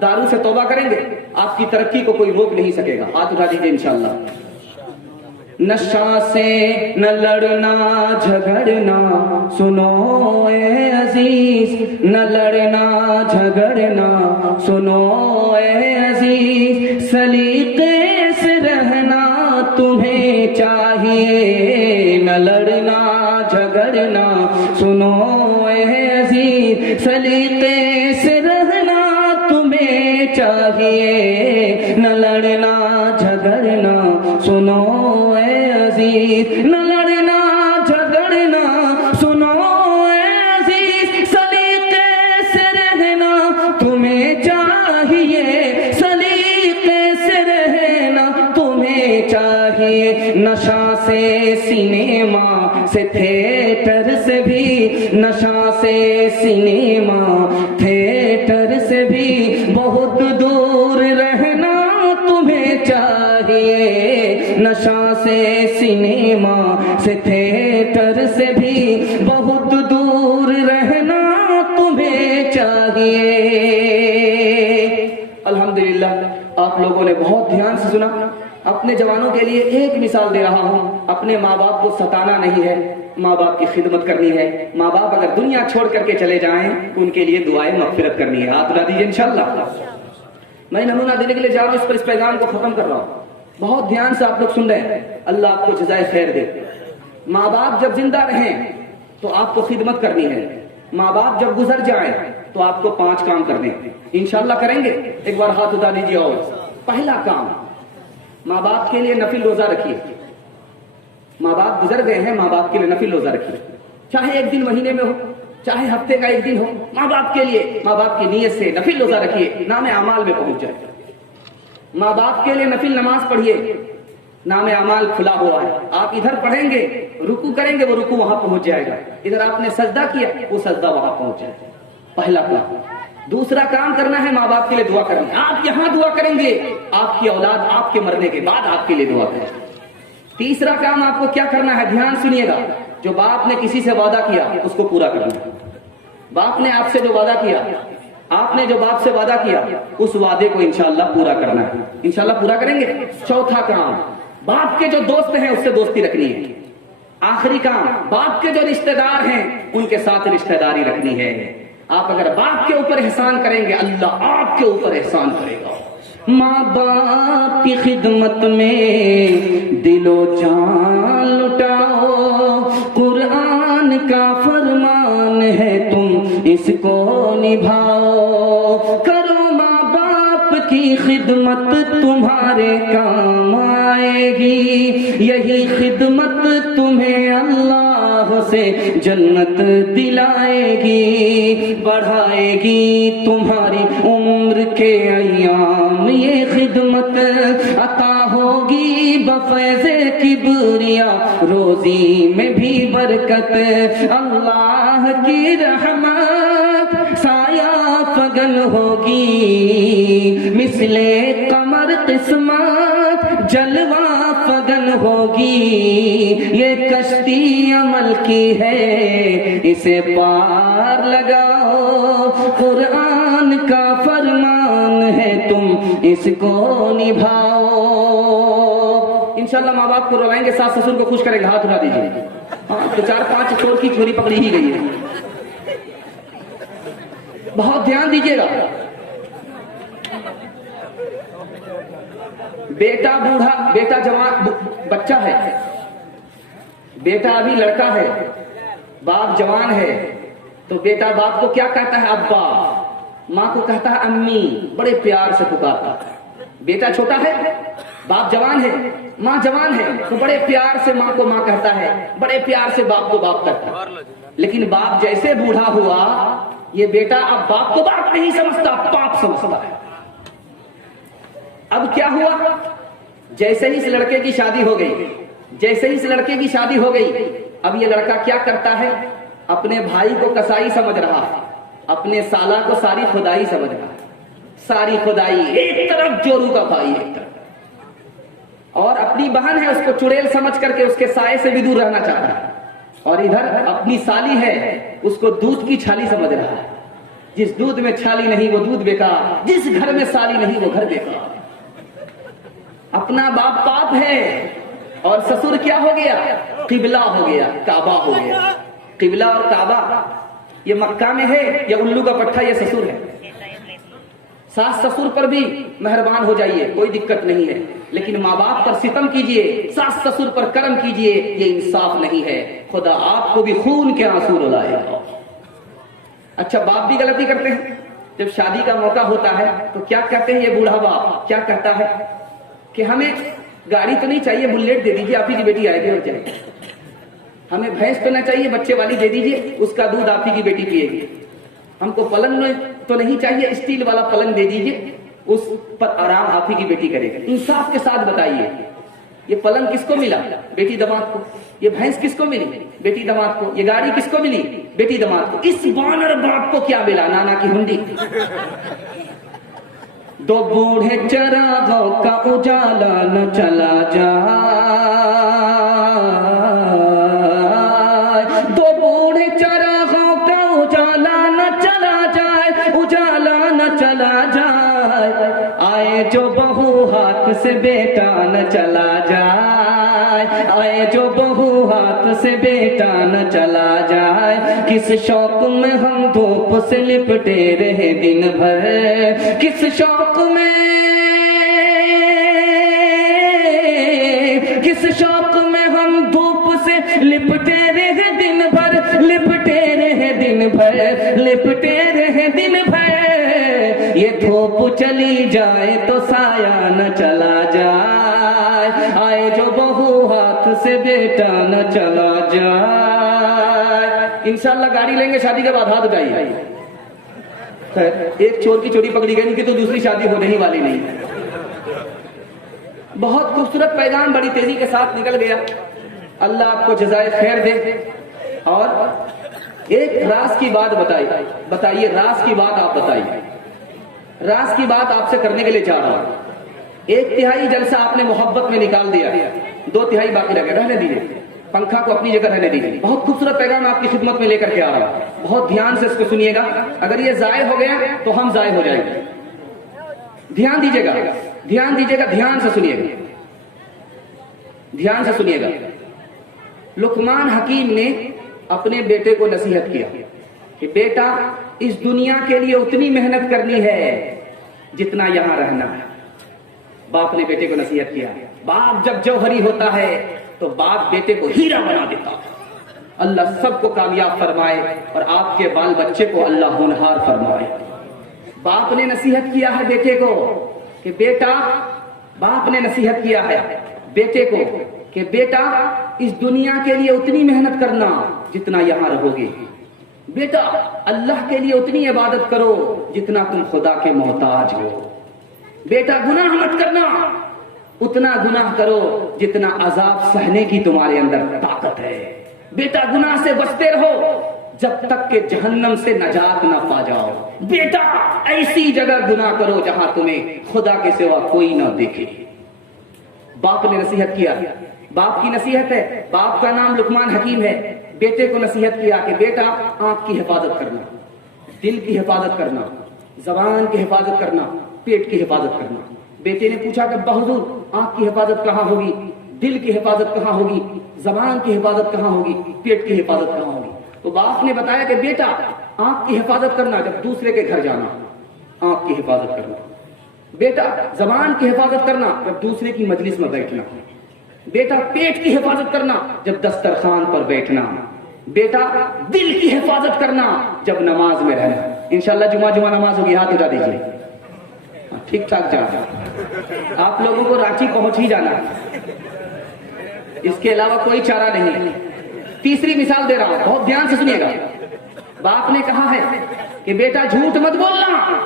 दारू से तौबा करेंगे, आपकी तरक्की को कोई रोक नहीं सकेगा। हाथ उठा दीजिए इंशाअल्लाह। नशा से न लड़ना झगड़ना सुनो ए अजीज, न लड़ना झगड़ना सुनो ए अजीज, सलीके से रहना तुम्हें चाहिए, न लड़ना झगड़ना सुनो ए अजीज, सलीके से रहना तुम्हें चाहिए, न लड़ना झगड़ना सुनो ए अजीज, न लड़ना झगड़ना सुनो ए अजीज, सलीके से रहना तुम्हें चाहिए, सलीके से रहना तुम्हें चाहिए। नशा से सिनेमा से थिएटर से भी, नशा से सिनेमा थिएटर से भी बहुत दूर रहना तुम्हें चाहिए, नशा से सिनेमा से थिएटर से भी बहुत दूर रहना तुम्हें चाहिए। अल्हम्दुलिल्लाह आप लोगों ने बहुत ध्यान से सुना। अपने जवानों के लिए एक मिसाल दे रहा हूं, अपने माँ बाप को सताना नहीं है, माँ बाप की खिदमत करनी है। माँ बाप अगर दुनिया छोड़ करके चले जाएं, उनके लिए दुआएं मगफिरत करनी है। हाथ उठा दीजिए इंशाअल्लाह। मैं नमूना देने के लिए जा रहा हूं, इस पैगाम को खत्म कर रहा हूं। बहुत ध्यान से आप लोग सुन रहे हैं, अल्लाह आपको जज़ाए खैर दे। माँ बाप जब जिंदा रहें तो आपको खिदमत करनी है, माँ बाप जब गुजर जाएं तो आपको 5 काम करने हैं। इंशाअल्लाह करेंगे। एक बार हाथ उठा दीजिए। और पहला काम, माँ बाप के लिए नफिल रोजा रखिए। माँ बाप गुजर गए हैं, माँ बाप के लिए नफिल रोजा रखिए, चाहे एक दिन महीने में हो, चाहे हफ्ते का एक दिन हो। माँ बाप के लिए, माँ बाप की नीयत से नफिल रोजा रखिए, नाम अमाल में पहुंच जाए। माँ बाप के लिए नफिल नमाज पढ़िए, नाम अमाल खुला हुआ है। आप इधर पढ़ेंगे, रुकू करेंगे, वो रुकू वहां पहुंच जाएगा। इधर आपने सजदा किया, वो सजदा वहां पहुंच जाएगा। पहला काम। दूसरा काम करना है, माँ बाप के लिए दुआ करनी है। आप यहां दुआ करेंगे, आपकी औलाद आपके मरने के बाद आपके लिए दुआ करेगी। तीसरा काम आपको क्या करना है, ध्यान सुनिएगा। जो बाप ने किसी से वादा किया उसको पूरा करना है। बाप ने आपसे जो वादा किया, आपने जो बाप से वादा किया, उस वादे को इंशाअल्लाह पूरा करना है। इंशाअल्लाह पूरा करेंगे। चौथा काम, बाप के जो दोस्त हैं उससे दोस्ती रखनी है। आखिरी काम, बाप के जो रिश्तेदार हैं उनके साथ रिश्तेदारी रखनी है। आप अगर बाप के ऊपर एहसान करेंगे, अल्लाह आपके ऊपर एहसान करेगा। माँ बाप की खिदमत में दिलो जान लुटाओ, कुरान का फरमान है तुम इसको निभाओ। करो माँ बाप की खिदमत तुम्हारे काम आएगी, यही खिदमत तुम्हें अल्लाह से जन्नत दिलाएगी, बढ़ाएगी तुम्हारी उम्र के अय्याम। ये खिदमत अता होगी बफैज़े किबरिया, रोजी में भी बरकत। अल्लाह की रहमत साया फगन होगी, मिसले कमर किस्मत जलवा फगन होगी। ये कश्ती अमल की है, इसे पार लगाओ, कुरान का फरमान है तुम इसको निभाओ। इंशाअल्लाह माँ बाप को रोवाएंगे, सास ससुर को खुश करेंगे। हाथ उठा दीजिए। हाँ, तो 4-5 चोर की चोरी पकड़ी ही गई है। बहुत ध्यान दीजिएगा। बेटा बूढ़ा, बेटा जवान, बच्चा है, बेटा अभी लड़का है, बाप जवान है, तो बेटा बाप को क्या कहता है, अब्बा। माँ को कहता है अम्मी, बड़े प्यार से पुकारता है। बेटा छोटा है, बाप जवान है, माँ जवान है, तो बड़े प्यार से माँ को माँ कहता है, बड़े प्यार से बाप को बाप कहता है। लेकिन बाप जैसे बूढ़ा हुआ, ये बेटा अब बाप को बाप नहीं समझता, बाप समझता है। अब क्या हुआ, जैसे ही इस लड़के की शादी हो गई, जैसे ही इस लड़के की शादी हो गई, अब ये लड़का क्या करता है, अपने भाई को कसाई समझ रहा है, अपने साला को सारी खुदाई समझ रहा है। सारी खुदाई, एक तरफ जोरू का भाई, एक तरफ, और अपनी बहन है उसको चुड़ैल समझ करके उसके साये से भी दूर रहना चाहता है, और इधर अपनी साली है उसको दूध की छाली समझ रहा है। जिस दूध में छाली नहीं वो दूध बेकार, जिस घर में साली नहीं वो घर बेकार। अपना बाप पाप है और ससुर क्या हो गया? किबला हो गया, काबा हो गया। किबला और काबा ये मक्का में है या उल्लू का पट्टा ये ससुर है। सास ससुर पर भी मेहरबान हो जाइए, कोई दिक्कत नहीं है, लेकिन माँ बाप पर सितम कीजिए, सास ससुर पर करम कीजिए, ये इंसाफ नहीं है। खुदा आपको भी खून के आंसू रुलाएगा। अच्छा, बाप भी गलती करते हैं। जब शादी का मौका होता है तो क्या कहते हैं ये बूढ़ा बाप? क्या कहता है कि हमें गाड़ी तो नहीं चाहिए, बुलेट दे दीजिए, आप ही की बेटी आएगी और जाएगी। हमें भैंस तो ना चाहिए, बच्चे वाली दे दीजिए, उसका दूध आप ही की बेटी पिएगी। हमको पलंग तो नहीं चाहिए, स्टील वाला पलंग दे दीजिए, उस पर आराम आप ही की बेटी करेगी। इंसाफ के साथ बताइए, ये पलंग किसको मिला? बेटी दामाद को। ये भैंस किसको मिली? बेटी दामाद को। ये गाड़ी किसको मिली? बेटी दामाद को। इस वानर बाप को क्या मिला? नाना की हुंडी। दो बूढ़े चरागों का उजाला न चला जाए, दो बूढ़े चरागों का उजाला न चला जाए, उजाला न चला जाए। आए जो बहू हाथ से बेटा न चला जाए, आए जो बहू हाथ से बेटा न चला जाए। किस शौक में हम धूप से लिपटे रहे दिन भर, किस शौक में, किस शौक में हम धूप से लिपटे रहे दिन भर, लिपटे रहे दिन भर, लिपटे रहे दिन भर। ये धूप चली जाए तो साया न चला जाए, आए जो बहू हाथ से बेटा न चला जाए। इंशाल्लाह गाड़ी लेंगे शादी के बाद, हाथ उठाइए। एक चोर की चोरी पकड़ी गई, इनकी तो दूसरी शादी होने ही वाली नहीं। बहुत खूबसूरत पैगाम बड़ी तेजी के साथ निकल गया। अल्लाह आपको जज़ाए खैर दे। और एक राज की बात बताइए, राज की बात आप बताइए। राज की बात आपसे करने के लिए चाह रहा हूं। 1/3 जलसा आपने मोहब्बत में निकाल दिया, 2/3 बाकी रह गया। रहने दीजिए, पंखा को अपनी जगह रहने दीजिए। बहुत खूबसूरत पैगाम आपकी खिदमत में लेकर के आ रहा हूं, बहुत ध्यान से इसको सुनिएगा। अगर ये जाये हो गया तो हम जाये हो जाएंगे। ध्यान दीजिएगा, ध्यान दीजिएगा, ध्यान से सुनिएगा, ध्यान से सुनिएगा। लुकमान हकीम ने अपने बेटे को नसीहत किया कि बेटा, इस दुनिया के लिए उतनी मेहनत करनी है जितना यहां रहना है। बाप ने बेटे को नसीहत किया। बाप जब जौहरी होता है तो बाप बेटे को हीरा बना देता है। अल्लाह सबको कामयाब फरमाए और आपके बाल बच्चे को अल्लाह होनहार फरमाए। बाप ने नसीहत किया है बेटे को कि बेटा, बाप ने नसीहत किया है बेटे को कि बेटा, इस दुनिया के लिए उतनी मेहनत करना जितना यहां रहोगे। बेटा, अल्लाह के लिए उतनी इबादत करो जितना तुम खुदा के मोहताज हो। बेटा, गुनाह मत करना, उतना गुनाह करो जितना अजाब सहने की तुम्हारे अंदर ताकत है। बेटा, गुनाह से बचते रहो जब तक के जहन्नम से नजात ना पा जाओ। बेटा, ऐसी जगह गुनाह करो जहां तुम्हें खुदा के सिवा कोई ना देखे। बाप ने नसीहत किया, बाप की नसीहत है। बाप का नाम लुकमान हकीम है। बेटे को नसीहत किया कि बेटा, आंख की हिफाजत करना, दिल की हिफाजत करना, जबान की हिफाजत करना, पेट की हिफाजत करना। बेटे ने पूछा कि बहजूर, आंख की हिफाजत कहाँ होगी, दिल की हिफाजत कहाँ होगी, जबान की हिफाजत कहाँ होगी, पेट की हिफाजत कहाँ होगी? तो बाप ने बताया कि बेटा, आंख की हिफाजत करना जब दूसरे के घर जाना, आंख की हिफाजत करना। बेटा, जबान की हिफाजत करना जब दूसरे की मजलिस में बैठना। बेटा, पेट की हिफाजत करना जब दस्तरखान पर बैठना। बेटा, दिल की हिफाजत करना जब नमाज में रहना। इंशाल्लाह जुमा नमाज होगी, हाथ उठा दीजिए। ठीक ठाक जाना, आप लोगों को रांची पहुंच ही जाना, इसके अलावा कोई चारा नहीं। तीसरी मिसाल दे रहा हूं, बहुत ध्यान से सुनिएगा। बाप ने कहा है कि बेटा, झूठ मत बोलना।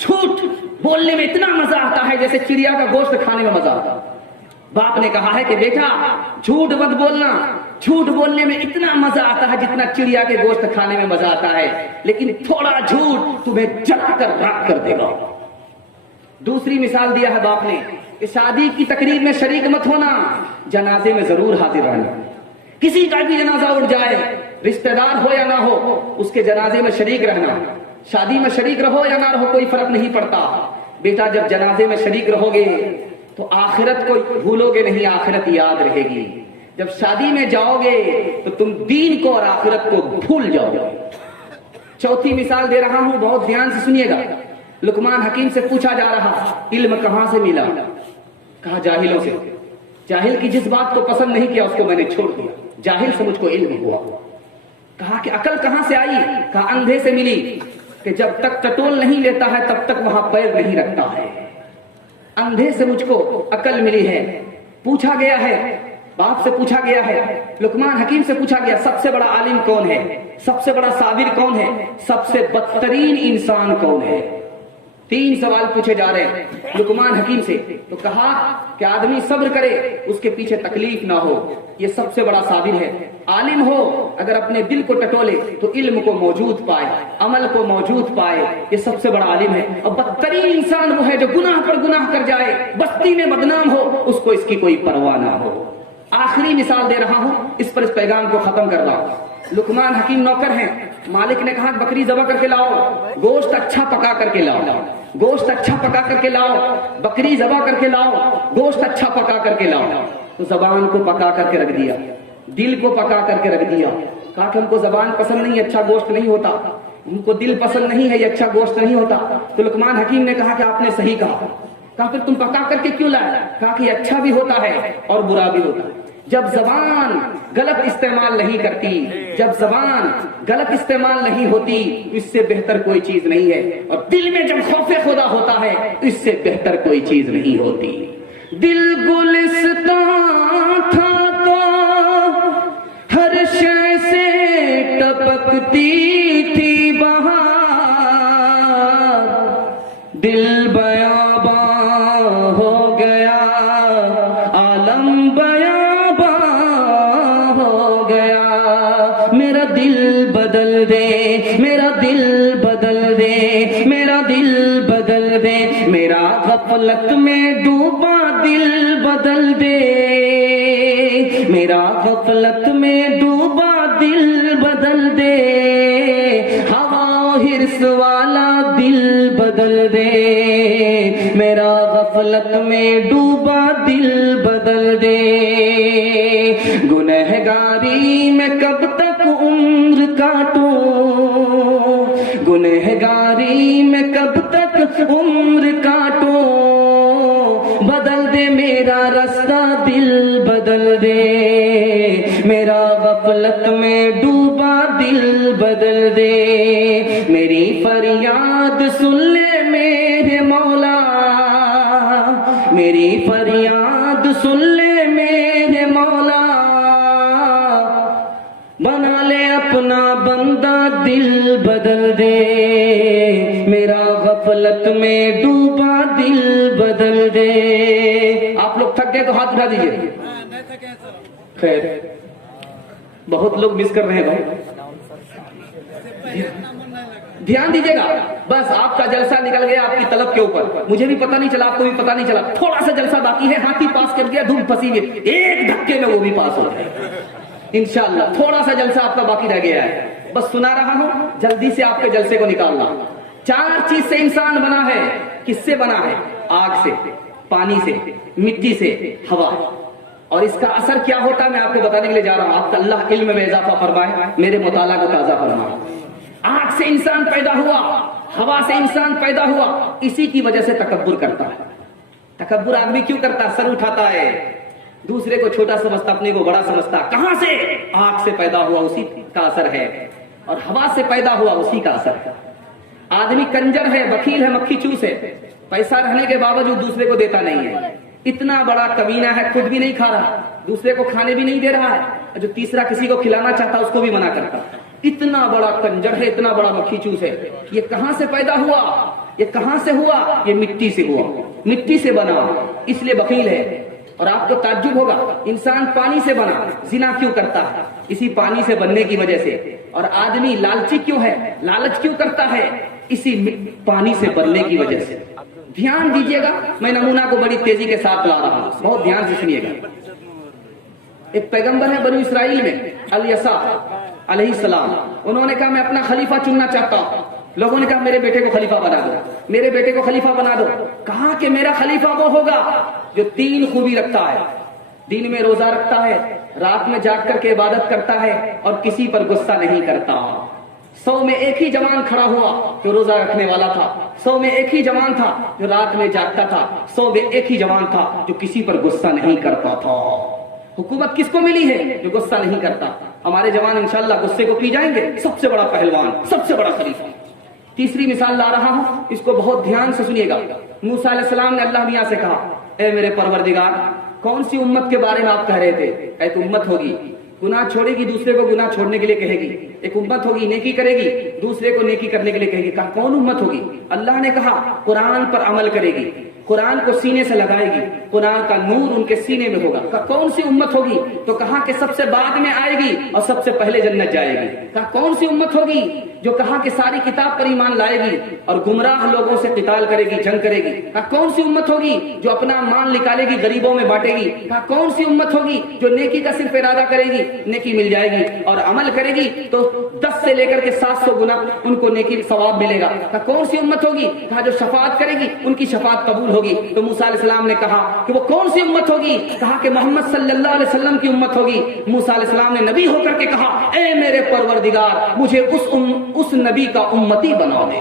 झूठ बोलने में इतना मजा आता है जैसे चिड़िया का गोश्त खाने में मजा आता है। बाप ने कहा है कि बेटा, झूठ मत बोलना। झूठ बोलने में इतना मजा आता है जितना चिड़िया के गोश्त खाने में मजा आता है, लेकिन थोड़ा झूठ तुम्हें जलाकर राख कर देगा। दूसरी मिसाल दिया है बाप ने कि शादी की तकरीब में शरीक मत होना, जनाजे में जरूर हाजिर रहना। किसी का भी जनाजा उठ जाए, रिश्तेदार हो या ना हो, उसके जनाजे में शरीक रहना। شادی میں شریک رہو یا نہ رہو کوئی فرق نہیں پڑتا، بیٹا جب جنازے میں شریک رہو گے تو آخرت کو بھولو گے نہیں، آخرت یاد رہے گی۔ جب شادی میں جاؤ گے تو تم دین کو اور آخرت کو بھول جاؤ گے۔ چوتھی مثال دے رہا ہوں، بہت دھیان سے سنیے گا۔ لقمان حکیم سے پوچھا جا رہا علم کہاں سے ملا؟ کہا جاہلوں سے۔ جاہل کی جس بات کو پسند نہیں کیا اس کو میں نے چھوڑ دیا، جاہل سے مجھ کو علم ہوا۔ کہا کہ عقل کہاں سے آئی؟ کہا اندھے سے ملی، کہ جب تک ٹٹول نہیں لیتا ہے تب تک وہاں پیر نہیں رکھتا ہے۔ اندھے سے مجھ کو عقل ملی ہے۔ پوچھا گیا ہے، باپ سے پوچھا گیا ہے، لقمان حکیم سے پوچھا گیا سب سے بڑا عالم کون ہے، سب سے بڑا صابر کون ہے، سب سے بدترین انسان کون ہے؟ 3 سوال پوچھے جا رہے ہیں لقمان حکیم سے۔ تو کہا کہ آدمی صبر کرے، اس کے پیچھے تکلیف نہ ہو، یہ سب سے بڑا صابر ہے۔ عالم ہو، اگر اپنے دل کو ٹٹولے تو علم کو موجود پائے، عمل کو موجود پائے، یہ سب سے بڑا عالم ہے۔ اور بدترین انسان وہ ہے جو گناہ پر گناہ کر جائے، بستی میں بدنام ہو، اس کو اس کی کوئی پرواہ نہ ہو۔ آخری مثال دے رہا ہوں، اس پر اس پیغام کو ختم کر رہا ہوں۔ لقمان حکیم نوکر ہیں، مالک نے کہا بکری ذبح کر کے لاؤ، گوشت اچھا پکا کر کے لاؤ، گوشت اچھا پکا کر کے لاؤ، بکری ذبح کر کے لاؤ، گوشت اچھا پکا کر کے لاؤ۔ تو زبان کو پکا کر کے رکھ دیا، دل کو پکا کر کے رکھ دیا۔ کہا کہ ہم کو زبان پسند نہیں، اچھا گوشت نہیں ہوتا، ہم کو دل پسند نہیں ہے، یہ اچھا گوشت نہیں ہوتا۔ تو لقمان حکیم نے کہا کہ آپ نے صحیح کہا۔ کہا پھر تم پکا کر کے کیوں لائے؟ کہا کہ یہ اچھا بھی ہوتا ہے اور برا بھی ہوتا ہے۔ جب زبان غلط استعمال نہیں کرتی، جب زبان غلط استعمال نہیں ہوتی، اس سے بہتر کوئی چیز نہیں ہے۔ اور دل میں جب خوف خدا ہوتا ہے، اس سے بہتر کوئی چیز نہیں ہوتی۔ دل گلستان تھا تو ہر شے سے ٹپکتی تھی بہار، دل بیاباں ہو گیا، عالم بیاباں ہو گیا۔ میرا دل بدل دے، میرا دل بدل دے، میرا دل بدل دے، میرا غفلت میں ڈوبا دل بدل دے، میرا غفلت میں ڈوبا دل بدل دے، ہوا ہرس والا دل بدل دے، میرا غفلت میں ڈوبا دل بدل دے۔ گنہگاری میں کب تک عمر کاٹوں، گنہگاری میں کب تک عمر کاٹوں، بدل دے میرا رستہ دل بدل دے، میرا غفلت میں ڈوبا دل بدل دے۔ میری فریاد سن لے میرے مولا، میری فریاد سن لے میرے مولا، بنا لے اپنا بندہ دل بدل دے، میرا غفلت میں ڈوبا دل بدل دے۔ آپ لوگ تھک گئے تو ہاتھ اٹھا دیجیے۔ خیر، بہت لوگ مس کر رہے ہیں بھائی، دھیان دیجیے گا۔ بس آپ کا جلسہ نکل گیا آپ کی طلب کے اوپر، مجھے بھی پتہ نہیں چلا، آپ کو بھی پتہ نہیں چلا۔ تھوڑا سا جلسہ باقی ہے، ہاتھی پاس کر گیا، دھوپ پھنسی ہوئی، ایک دھکے میں وہ بھی پاس ہو جائے انشاءاللہ۔ تھوڑا سا جلسہ آپ کا باقی رہ گیا ہے، بس سنا رہا ہوں، جلدی سے آپ کے جلسے کو نکالنا۔ 4 چیز سے انسان بنا ہے۔ کس سے بنا ہے؟ آگ سے، پانی سے، مٹی سے، ہوا۔ اور اس کا اثر کیا ہوتا ہے میں آپ کو بتانے کے لیے جا رہا ہوں۔ آپ کا اللہ علم میں اضافہ فرمائے، میرے مطالعہ کو تازہ فرمائے۔ آگ سے انسان پیدا ہوا، ہوا سے انسان پیدا ہوا، اسی کی وجہ سے تکبر کرتا ہے۔ تکبر آدمی کیوں کرتا ہے؟ سر اٹھاتا ہے، دوسرے کو چھوٹا سمجھتا، اپنے کو بڑا سمجھتا۔ کہاں سے؟ آگ سے پیدا ہوا، اسی کا اثر ہے۔ اور ہوا سے پیدا ہوا، اسی کا اثر ہے۔ آدمی کنجر ہے، بخیل ہے، مکھی چوس ہے، پیسہ رہنے کے باوجود دوسرے کو دیتا نہیں ہے۔ اتنا بڑا کمینہ ہے، خود بھی نہیں کھا رہا، دوسرے کو کھانے بھی نہیں دے رہا ہے، جو تیسرا کسی کو کھلانا چاہتا اس کو بھی منع کرتا۔ اتنا بڑا کنجر ہے، اتنا بڑا مکھی چوس ہے۔ یہ کہاں سے پیدا ہوا؟ یہ کہاں سے ہوا؟ یہ مٹی سے ہوا، مٹی سے بنا، اس لیے بخیل ہے۔ اور آپ کو تعجب ہوگا، انسان پانی سے بنا، زنا کیوں کرتا ہے؟ اسی پانی سے بننے کی وجہ سے۔ اور آدمی لالچی کیوں ہے؟ لالچ کیوں کرتا ہے؟ اسی پانی سے بننے کی وجہ سے۔ دھیان دیجیے گا، میں نمونہ کو بڑی تیزی کے ساتھ لا رہا ہوں، بہت دھیان سے سنیے گا۔ ایک پیغمبر ہے بنو اسرائیل میں، الیسع علیہ السلام، انہوں نے کہا میں اپنا خلیفہ چننا چاہتا ہوں۔ لوگوں نے کہا میرے بیٹے کو خلیفہ بنا دو، میرے بیٹے کو خلیفہ بنا دو. کہا کہ میرا خلیفہ وہ ہوگا جو 3 خوبی رکھتا ہے، دن میں روزہ رکھتا ہے، رات میں جاگ کر کے عبادت کرتا ہے اور کسی پر غصہ نہیں کرتا. 100 میں ایک ہی جوان کھڑا ہوا جو روزہ رکھنے والا تھا، 100 میں ایک ہی جوان تھا جو رات میں جاگتا تھا، 100 میں ایک ہی جوان تھا جو کسی پر غصہ نہیں کرتا تھا. حکومت کس کو ملی ہے؟ جو غصہ نہیں کرتا. ہمارے جوان انشاءاللہ غصے کو پی جائیں گے، سب سے بڑا پہلوان، سب سے بڑا خلیفہ. تیسری مثال لا رہا ہوں، اس کو بہت دھیان سے سنیے گا. موسیٰ علیہ السلام نے اللہ میاں سے کہا، اے میرے پروردگار، کون سی امت کے بارے میں آپ کہہ رہے تھے؟ ایک امت ہوگی گناہ چھوڑے گی، دوسرے کو گناہ چھوڑنے کے لیے کہے گی. ایک امت ہوگی نیکی کرے گی، دوسرے کو نیکی کرنے کے لیے کہے گی. کہا کون امت ہوگی؟ اللہ نے کہا قرآن پر عمل کرے گی، قرآن کو سینے سے لگائے گی، قرآن کا نور ان کے سینے میں ہوگا. کہا کون سی امت ہوگی؟ تو کہا کہ سب سے بعد میں آئے گی اور سب سے پہلے جنت جائے گی. کہا کون سی امت ہوگی؟ جو کہا کہ ساری کتاب پر ایمان لائے گی اور گمراہ لوگوں سے قتال کرے گی، جنگ کرے گی. کہا کون سی امت ہوگی؟ جو اپنا مال نکالے گی، غریبوں میں بانٹے گی. کہا کون سی امت ہوگی؟ جو نیکی کا صرف ارادہ کرے گی، نیکی مل جائے گی، اور عمل کرے گی تو 10 سے لے کر کے 700 گنا ان کو نیکی ثواب ملے گا. کہا کون سی امت ہوگی؟ کہا جو شفاعت کرے گی ان کی شفاعت قبول ہوگی. تو موسیٰ علیہ السلام نے کہا کہ وہ کون سی امت ہوگی؟ کہا کہ محمد صلی اللہ علیہ وسلم کی امت ہوگی. موسیٰ علیہ السلام نے نبی ہو کر کے کہا، اے میرے پروردگار، مجھے اس نبی کا امتی بنا دے.